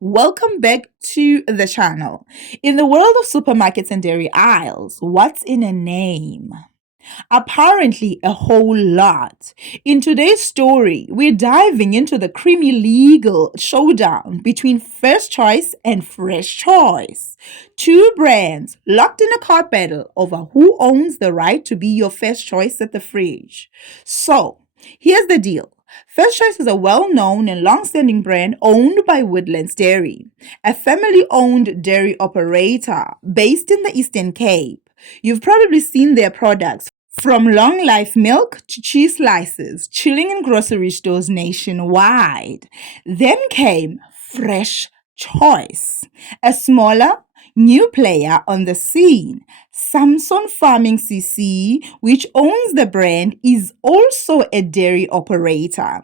Welcome back to the channel. In the world of supermarkets and dairy aisles, what's in a name? Apparently, a whole lot. In today's story, we're diving into the creamy legal showdown between First Choice and Fresh Choice. Two brands locked in a court battle over who owns the right to be your first choice at the fridge. So, here's the deal. First Choice is a well known and long standing brand owned by Woodlands Dairy, a family owned dairy operator based in the Eastern Cape. You've probably seen their products from long life milk to cheese slices, chilling in grocery stores nationwide. Then came Fresh Choice, a smaller, new player on the scene. Samson Farming CC, which owns the brand, is also a dairy operator,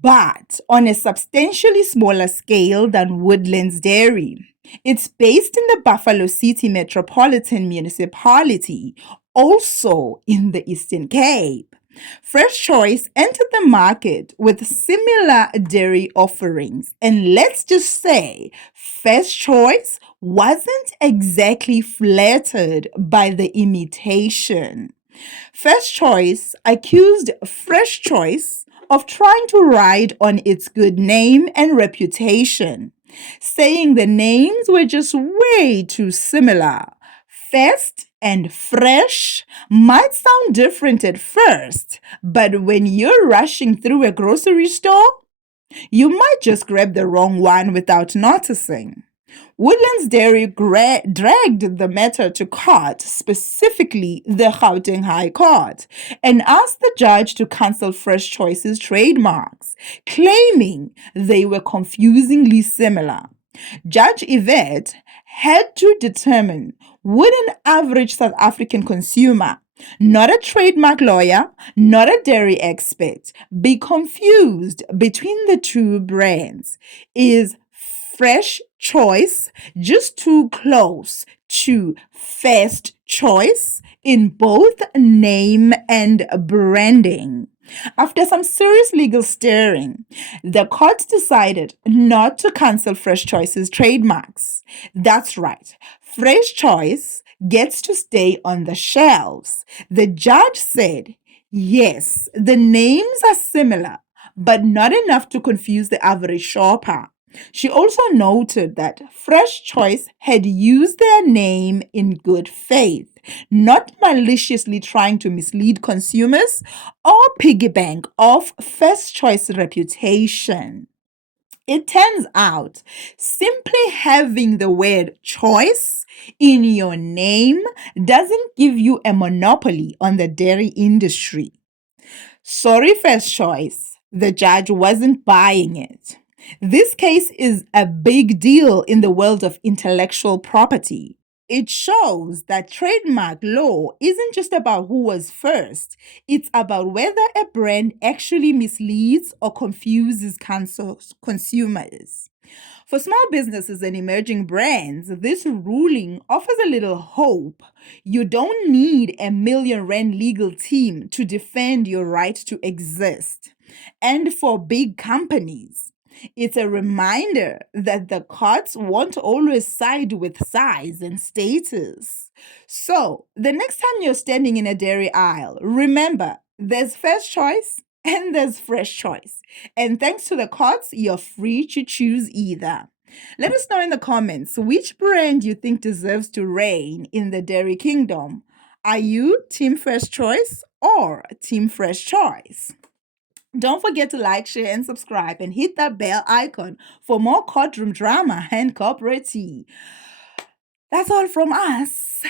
but on a substantially smaller scale than Woodlands Dairy. It's based in the Buffalo City Metropolitan Municipality, also in the Eastern Cape. Fresh Choice entered the market with similar dairy offerings, and let's just say First Choice wasn't exactly flattered by the imitation. First Choice accused Fresh Choice of trying to ride on its good name and reputation, saying the names were just way too similar. First and fresh might sound different at first, but when you're rushing through a grocery store, you might just grab the wrong one without noticing. Woodlands Dairy dragged the matter to court, specifically the Gauteng High Court, and asked the judge to cancel Fresh Choice's trademarks, claiming they were confusingly similar. Judge Yvette had to determine, would an average South African consumer, not a trademark lawyer, not a dairy expert, be confused between the two brands? Is Fresh Choice just too close to First Choice in both name and branding? After some serious legal stirring, the court decided not to cancel Fresh Choice's trademarks. That's right, Fresh Choice gets to stay on the shelves. The judge said, yes, the names are similar, but not enough to confuse the average shopper. She also noted that Fresh Choice had used their name in good faith, not maliciously trying to mislead consumers or piggyback off First Choice reputation. It turns out simply having the word choice in your name doesn't give you a monopoly on the dairy industry. Sorry, First Choice, the judge wasn't buying it. This case is a big deal in the world of intellectual property. It shows that trademark law isn't just about who was first, it's about whether a brand actually misleads or confuses consumers. For small businesses and emerging brands, this ruling offers a little hope. You don't need a million rand legal team to defend your right to exist. And for big companies, it's a reminder that the courts won't always side with size and status. So, the next time you're standing in a dairy aisle, remember there's First Choice and there's Fresh Choice. And thanks to the courts, you're free to choose either. Let us know in the comments which brand you think deserves to reign in the dairy kingdom. Are you Team First Choice or Team Fresh Choice? Don't forget to like, share, and subscribe, and hit that bell icon for more courtroom drama and corporate tea. That's all from us.